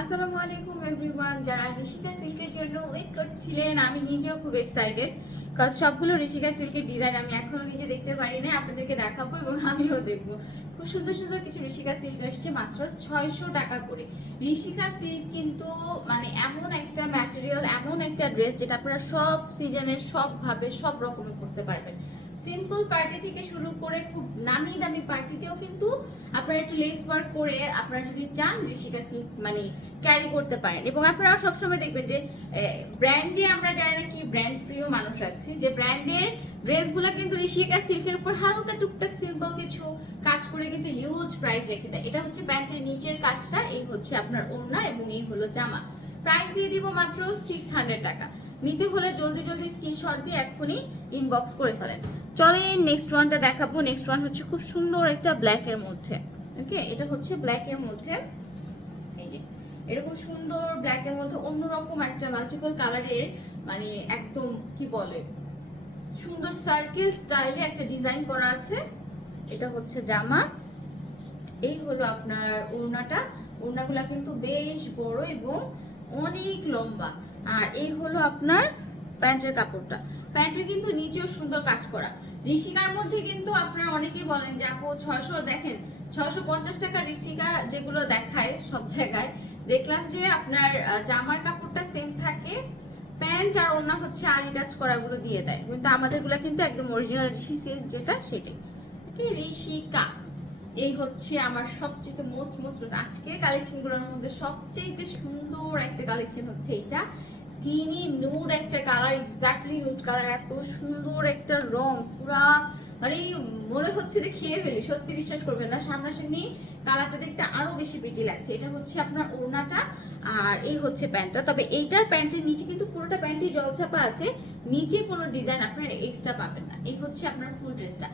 আসসালামু আলাইকুম এভরিওয়ান, যারা ঋষিকা সিল্কের জন্য ওয়েট করছিলেন, আমি নিজেও খুব এক্সাইটেড কাজ সবগুলো ঋষিকা সিল্কের ডিজাইন আমি এখনও নিজে দেখতে পারি না আপনাদেরকে দেখাবো এবং আমিও দেখব। খুব সুন্দর সুন্দর কিছু ঋষিকা সিল্ক আসছে, মাত্র ছয়শো টাকা করে। ঋষিকা সিল্ক কিন্তু মানে এমন একটা ম্যাটেরিয়াল এমন একটা ড্রেস যেটা আপনারা সব সিজনে সবভাবে সব রকমের করতে পারবেন। সিম্পল পার্টি থেকে শুরু করে খুব নামি দামি পার্টিতেও কিন্তু আপনারা একটু লেস ওয়ার্ক করে আপনারা যদি চান ঋষিকা সিল্ক মানে ক্যারি করতে পারেন। এবং আপনারা সবসময় দেখবেন যে ব্র্যান্ডে আমরা যারা নাকি ব্র্যান্ড প্রিয় মানুষ আছি, যে ব্র্যান্ডের ড্রেসগুলো কিন্তু ঋষিকা সিল্কের উপর হালকা টুকটাক সিম্পল কিছু কাজ করে কিন্তু হিউজ প্রাইস রেখে দেয়। এটা হচ্ছে প্যান্টের নিচের কাজটা, এই হচ্ছে আপনার ওড়না এবং এই হলো জামা। প্রাইস দিয়ে দিব মাত্র সিক্স হান্ড্রেড টাকা। নিতে হলে জলদি জলদি স্ক্রিনশট দিয়ে এক্ষুনি ইনবক্স করে ফেলেন। চলেন নেক্সট ওয়ানটা দেখাবো। নেক্সট ওয়ান হচ্ছে খুব সুন্দর একটা ব্ল্যাকের মধ্যে। ওকে এটা হচ্ছে ব্ল্যাকের মধ্যে। এই যে, এরকম সুন্দর ব্ল্যাকের মধ্যে অন্যরকম একটা মাল্টিপল কালারের মানে একদম কি বলে, সুন্দর সার্কেল স্টাইলে একটা ডিজাইন করা আছে। এটা হচ্ছে জামা। এই হলো আপনার ওড়নাটা। ওড়নাগুলা কিন্তু বেশ বড় এবং অনেক লম্বা। আর এই হলো আপনার প্যান্টের কাপড়টা। প্যান্টের কিন্তু নিচেও সুন্দর কাজ করা। ঋষিকার মধ্যে কিন্তু আপনারা অনেকেই বলেন যে, আপু ছশো দেখেন ছশো পঞ্চাশ টাকা ঋষিকা যেগুলো দেখায় সব জায়গায়। দেখলাম যে আপনার জামার কাপড়টা সেম থাকে, প্যান্ট আর অন্য হচ্ছে আরি কাজ করাগুলো দিয়ে দেয়। কিন্তু আমাদেরগুলো কিন্তু একদম অরিজিনাল ঋষি সিল্ক যেটা, সেটাই। ঋষিকা, এই হচ্ছে আমার সবচেয়ে মোস্ট মোস্ট আজকের কালেকশনগুলোর মধ্যে সবচেয়ে সুন্দর একটা কালেকশন হচ্ছে এটা স্কিনি নুড একটা কালার এক্স্যাক্টলি নুড কালার এত সুন্দর একটা রং, পুরা মানে মনে হচ্ছে যে খেয়ে ফেলি, সত্যি বিশ্বাস করবেন না। সামনাসামনি কালারটা দেখতে আরও বেশি প্রিটি লাগছে। এটা হচ্ছে আপনার ওড়নাটা আর এই হচ্ছে প্যান্টটা। তবে এইটার প্যান্টের নিচে কিন্তু পুরোটা প্যান্টই জলছাপা আছে, নিচে কোনো ডিজাইন আপনার এক্সট্রা পাবেন না। এই হচ্ছে আপনার ফুল ড্রেসটা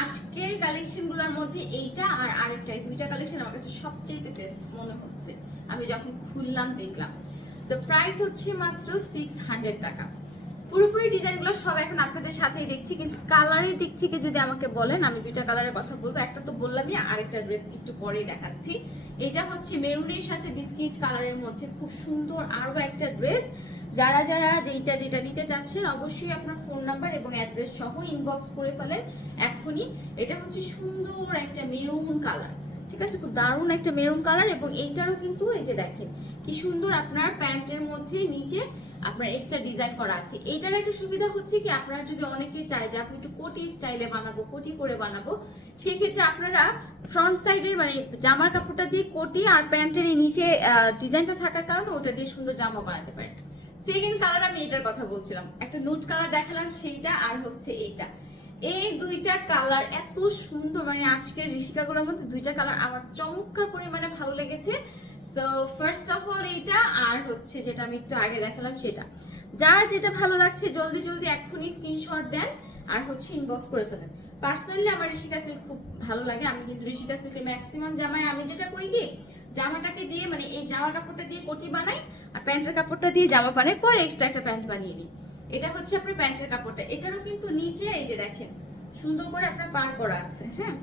আজকের কালেকশনগুলোর মধ্যে এইটা আর আরেকটা দুইটা কালেকশন আমার কাছে সবচেয়ে বেস্ট মনে হচ্ছে। আমি যখন খুললাম দেখলাম। তো প্রাইস হচ্ছে মাত্র সিক্স হান্ড্রেড টাকা। পুরোপুরি ডিজাইনগুলো সব এখন আপনাদের সাথেই দেখছি, কিন্তু কালারের দিক থেকে যদি আমাকে বলেন, আমি দুইটা কালারের কথা বলব। একটা তো বললামই, আরেকটা ড্রেস একটু পরেই দেখাচ্ছি। এটা হচ্ছে মেরুনের সাথে বিস্কিট কালারের মধ্যে খুব সুন্দর আরও একটা ড্রেস যারা যারা যেইটা যেটা নিতে চাচ্ছেন, অবশ্যই আপনার ফোন নাম্বার এবং অ্যাড্রেস সহ ইনবক্স করে ফেলেন এখনই এটা হচ্ছে সুন্দর একটা মেরুন কালার। ঠিক আছে? খুব দারুণ একটা মেরুন কালার এবং এইটারও কিন্তু এই যে দেখেন, কি সুন্দর আপনার প্যান্টের মধ্যে নিচে আপনার এক্সট্রা ডিজাইন করা আছে। এইটার একটা সুবিধা হচ্ছে কি, আপনারা যদি অনেকে চায় যে আপনি একটু কোটি স্টাইলে বানাবো, কোটি করে বানাবো, সেক্ষেত্রে আপনারা ফ্রন্ট সাইডের মানে জামার কাপড়টা দিয়ে কোটি আর প্যান্টের নিচে ডিজাইনটা থাকার কারণে ওটা দিয়ে সুন্দর জামা বানাতে পারেন। সেকেন্ড কালার আমি এটার কথা বলছিলাম। একটা নুট কালার দেখালাম, সেইটা আর হচ্ছে এইটা। এই দুইটা কালার এত সুন্দর মানে আজকের ঋষিকাগুলোর মধ্যে দুইটা কালার আমার চমৎকার পরিমাণে ভালো লেগেছে। সো ফার্স্ট অফ অল এইটা, আর হচ্ছে যেটা আমি একটু আগে দেখালাম সেটা। যার যেটা ভালো লাগছে, জলদি জলদি এক্ষুনি স্ক্রিনশট দেন আর হচ্ছে ইনবক্স করে ফেলেন। পার্সোনালি আমার ঋষিকা সিল্ক খুব ভালো লাগে, আমি কিন্তু ঋষিকা সিল্কের ম্যাক্সিমাম জামায় আমি যেটা করি কি, জামাটাকে দিয়ে মানে এই জামা কাপড়টা দিয়ে কোটি বানাই আর প্যান্টের কাপড়টা দিয়ে জামা বানাই, পরে এক্সট্রা একটা প্যান্ট বানিয়ে নিই। এটা হচ্ছে আপনার প্যান্টের কাপড়টা। এটারও কিন্তু নিচে, এই যে দেখেন, সুন্দর করে আপনার পার করা আছে হ্যাঁ?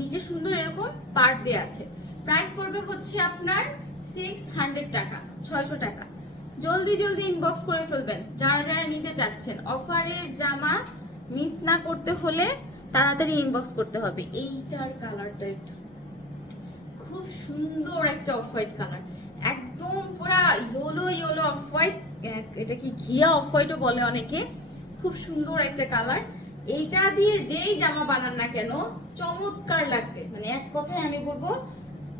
নিচে সুন্দর এরকম পার্ট দেওয়া আছে। প্রাইস পড়বে হচ্ছে আপনার সিক্স হান্ড্রেড টাকা, ছয়শো টাকা। জলদি জলদি ইনবক্স করে ফেলবেন। যারা যারা নিতে চাচ্ছেন অফারের জামা মিস না করতে হলে তাড়াতাড়ি ইনবক্স করতে হবে। এইটার কালারটা একটু, খুব সুন্দর একটা অফ হোয়াইট কালার একদম পুরা ইয়েলো ইয়েলো অফ হোয়াইট এটা কি ঘিয়া অফ হোয়াইটও বলে অনেকে। খুব সুন্দর একটা কালার এইটা দিয়ে যেই জামা বানান না কেন, চমৎকার লাগবে। মানে এক কথায় আমি বলব,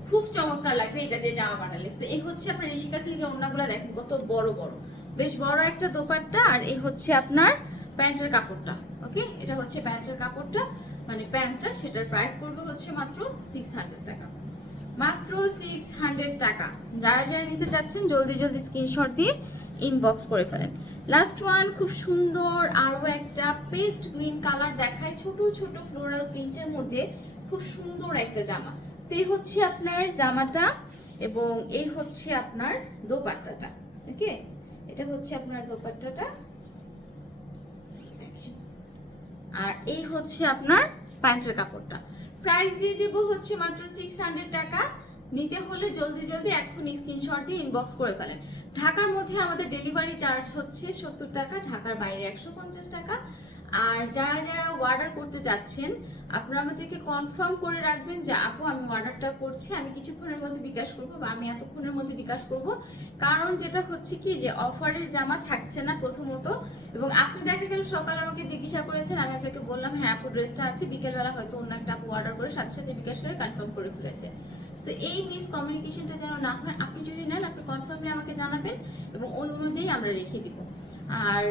খুব চমৎকার লাগবে এটা দিয়ে জামা বানালে। তো এই হচ্ছে আপনার ঋষিকা সিল্কের ওড়নাগুলো দেখেন, কত বড় বড়। বেশ বড় একটা দোপাট্টা আর এই হচ্ছে আপনার প্যান্টের কাপড়টা ওকে এটা হচ্ছে প্যান্টের কাপড়টা মানে প্যান্টটা, সেটার প্রাইস পড়বে হচ্ছে মাত্র সিক্স হান্ড্রেড টাকা। মাত্র সিক্স হান্ড্রেড টাকা। যারা যারা নিতে চাচ্ছেন জলদি জলদি স্ক্রিনশট দিয়ে ইনবক্স করে ফেলেন। লাস্ট ওয়ান খুব সুন্দর আরও একটা পেস্ট গ্রিন কালার দেখায় ছোট ছোট ফ্লোরাল প্রিন্টের মধ্যে। খুব সুন্দর একটা জামা। সেই হচ্ছে আপনার জামাটা এবং এই হচ্ছে আপনার দোপাট্টাটা। ওকে? এটা হচ্ছে আপনার দোপাট্টাটা। আর এই হচ্ছে আপনার প্যান্টের কাপড়টা। প্রাইস দিয়ে দেব হচ্ছে মাত্র সিক্স হান্ড্রেড টাকা। নিতে হলে জলদি জলদি এখন স্ক্রিনশট দিয়ে ইনবক্স করে ফেলেন। ঢাকার মধ্যে আমাদের ডেলিভারি চার্জ হচ্ছে সত্তর টাকা, ঢাকার বাইরে একশো পঞ্চাশ টাকা। আর যারা যারা অর্ডার করতে যাচ্ছেন আপনারা আমাদেরকে কনফার্ম করে রাখবেন যে, আপু, আমি অর্ডারটা করছি, আমি কিছুক্ষণের মধ্যে বিকাশ করব বা আমি এতক্ষণের মধ্যে বিকাশ করব। কারণ যেটা হচ্ছে কি যে অফারের জামা থাকছে না প্রথমত এবং আপনি দেখা গেল সকালে আমাকে জিজ্ঞাসা করেছেন, আমি আপনাকে বললাম হ্যাঁ আপু ড্রেসটা আছে। বিকেলবেলা হয়তো অন্য একটা আপু অর্ডার করে সাথে সাথে বিকাশ করে কনফার্ম করে ফেলেছে। সো এই মিস কমিউনিকেশনটা যেন না হয়, আপনি যদি নেন, আপনি কনফার্মলি আমাকে জানাবেন এবং ওই অনুযায়ী আমরা রেখে দিব। আর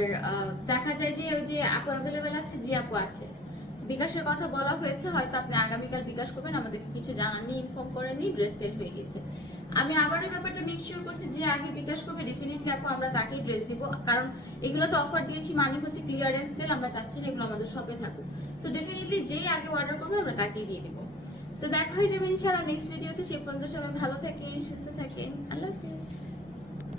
দেখা যায় যে, ওই যে আপু অ্যাভেলেবেল আছে, জি আপু আছে। বিকাশের কথা বলা হয়েছে, হয়তো আপনি আগামীকাল বিকাশ করবেন, আমাদেরকে কিছু জানাননি ইনফর্ম করেনি ড্রেস সেল হয়ে গেছে। আমি আবার এই ব্যাপারটা মেক শিওর করছি যে আগে বিকাশ করবে ডেফিনেটলি আপু আমরা তাকেই ড্রেস দিব। কারণ এগুলো তো অফার দিয়েছি মানে হচ্ছে ক্লিয়ারেন্স সেল আমরা চাচ্ছি না এগুলো আমাদের শপে থাকুক। সো ডেফিনেটলি যেই আগে অর্ডার করবে, আমরা তাকেই দিয়ে দিব। সো দেখা হয়ে যাবে ইনশাআল্লাহ নেক্সট ভিডিওতে সে পর্যন্ত সবাই ভালো থাকেন, সুস্থ থাকেন। আল্লাহ হাফেজ।